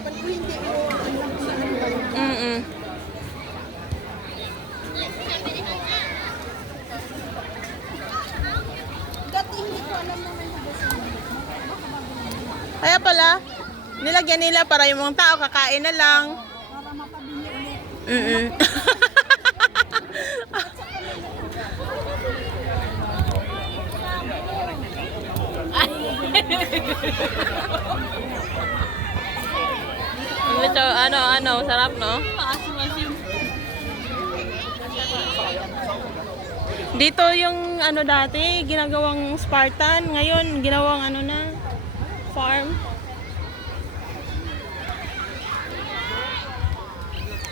Pinag-uusapan ko hindi ko alam sa ano ba yun. Dati hindi ko alam naman na ba sa Kaya pala, nilagyan nila para yung mga tao kakain na lang. para mapabili ulit. Medyo sarap no? Dito yung dati, ginagawang Spartan, ngayon ginawang farm.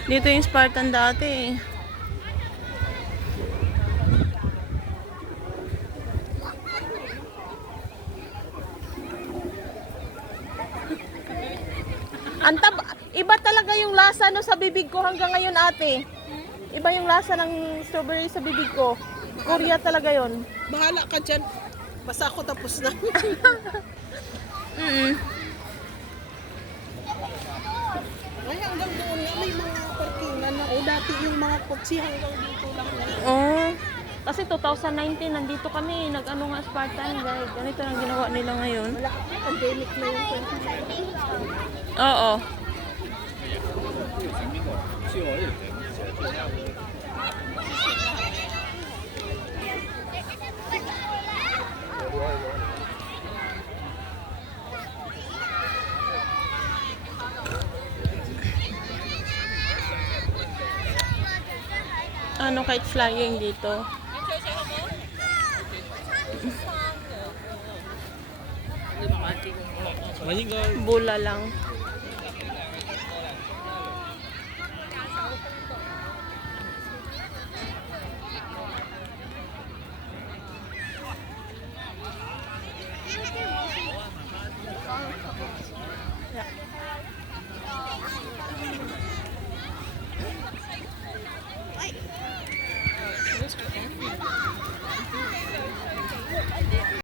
Dito yung Spartan dati. Iba talaga yung lasa no sa bibig ko hanggang ngayon, ate. Iba yung lasa ng strawberry sa bibig ko. Korea talaga yon. Bahala ka dyan. Basta ako tapos na. Ay, hanggang doon nga may mga parkingan na. O dati yung mga kotse hanggang dito lang. Oh. Kasi 2019 nandito kami, nga Spartan, guys. Ganito ang ginawa nila ngayon. Wala, pandemic na yung 2019. Oo. Kahit flying dito. Bula lang.